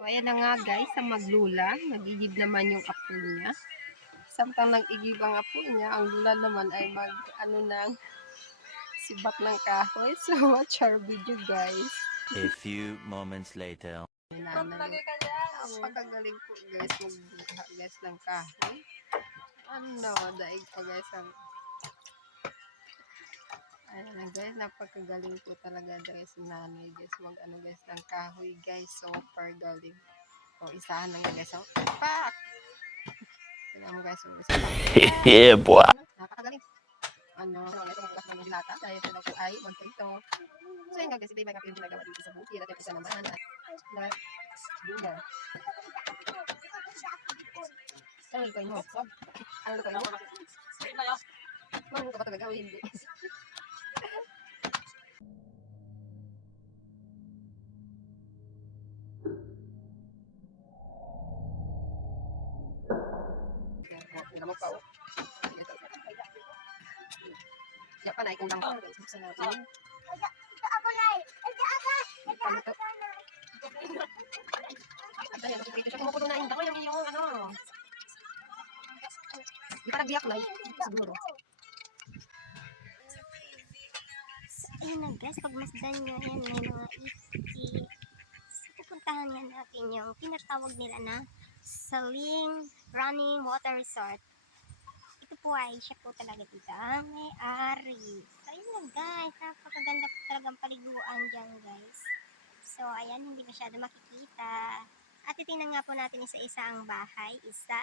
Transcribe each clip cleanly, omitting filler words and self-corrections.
Ayan na nga guys, sa maglula, nag-igib naman yung apo niya. Samtang nag-igib ang apo niya, ang lula naman ay ng sibak ng kahoy. So watch our video guys. A few moments later. Napakagaling po guys, magbuha guys ng kahoy. Ano, daig pa guys ang... Ayan na guys, napakagaling po talaga guys si nanay guys. Mag-ano guys ng kahoy guys, super galing. O, isahan lang guys. O, pak! Tignan mo guys, isa pa. Yeah, boy. Napakagaling. Ano, ito ang class ng dilata. Dahil ito daw po ay magprito. So yun nga guys, ito yung mga ginagawa dito sa bukid. At yung isa naman na buga. Ano lutoy mo? Ano lutoy mo? Marunong ka ba talaga o hindi? Tignan mo pa o. Yan pa na, ikulang pa. Buksan natin. Ito ako, Nay. Ito ako. Ito ako. Dahil nakikita siya, kumukulo na hindi ko yung iyong ano. Di pa nagbiyak na siguro. So, ayun na guys, pagmasdan nyo, ayan, may mga iti. So, pupuntahan nga natin yung tinatawag nila na Saling Running Water Resort. Ito po ay siya po talaga dito ang may-ari. So, ayun na guys, napakaganda po talagang paliguan dyan guys. So, ayan, hindi masyado makikita. At titingnan nga po natin isa-isa ang bahay. Isa,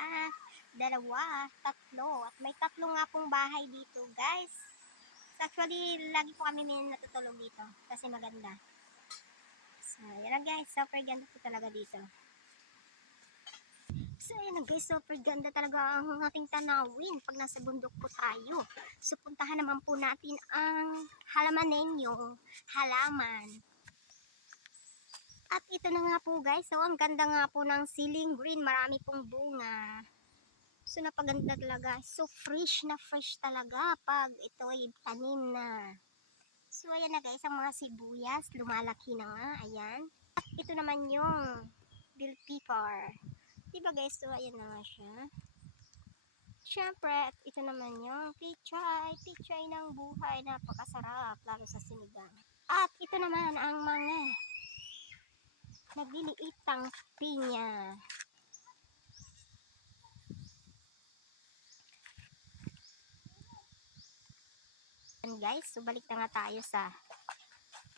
dalawa, tatlo. At may tatlo nga pong bahay dito guys. So, actually, lagi po kami natutulog dito kasi maganda. So, ayan na guys, super ganda po talaga dito. So, ayan na guys, super ganda talaga ang ating tanawin pag nasa bundok po tayo. So, puntahan naman po natin ang halaman ninyong halaman. At ito na nga po guys, so ang ganda nga po ng ceiling green, marami pong bunga. So, napaganda talaga. So, fresh na fresh talaga pag ito ay tanim na. So, ayan na guys, ang mga sibuyas, lumalaki na nga, ayan. At ito naman yung bell pepper. Diba guys, so ayan na nga siya. Siyempre, at ito naman yung pichay ng buhay, napakasarap, lalo sa sinigang. At ito naman ang mga nagliliitang pinya. Guys, so balik na nga tayo sa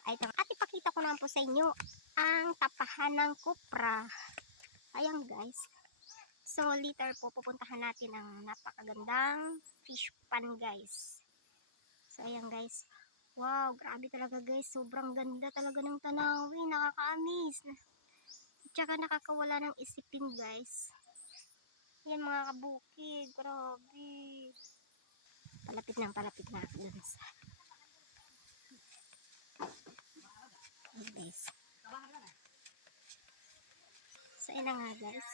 item. At ipakita ko naman po sa inyo ang tapahan ng kupra. Ayan guys. So later po pupuntahan natin ang napakagandang fish pan guys. So ayan guys. Wow, grabe talaga guys. Sobrang ganda talaga ng tanawin. Nakaka-amaze. Tsaka nakakawala ng isipin guys. Ayan mga kabukid. Grabe. Palapit na ako dun sa guys. So ayan na nga guys.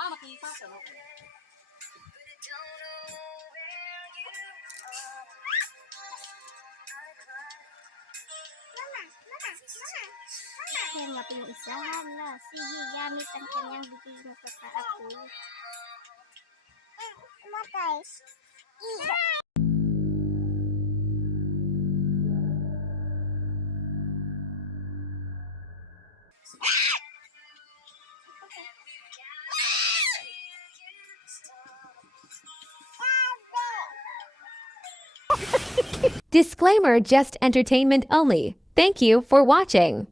Makita ka no? Yan nga po yung isa. Hala, sige, gamit ang kanyang bibig na pagkaapoy. Guys. Disclaimer, just entertainment only. Thank you for watching.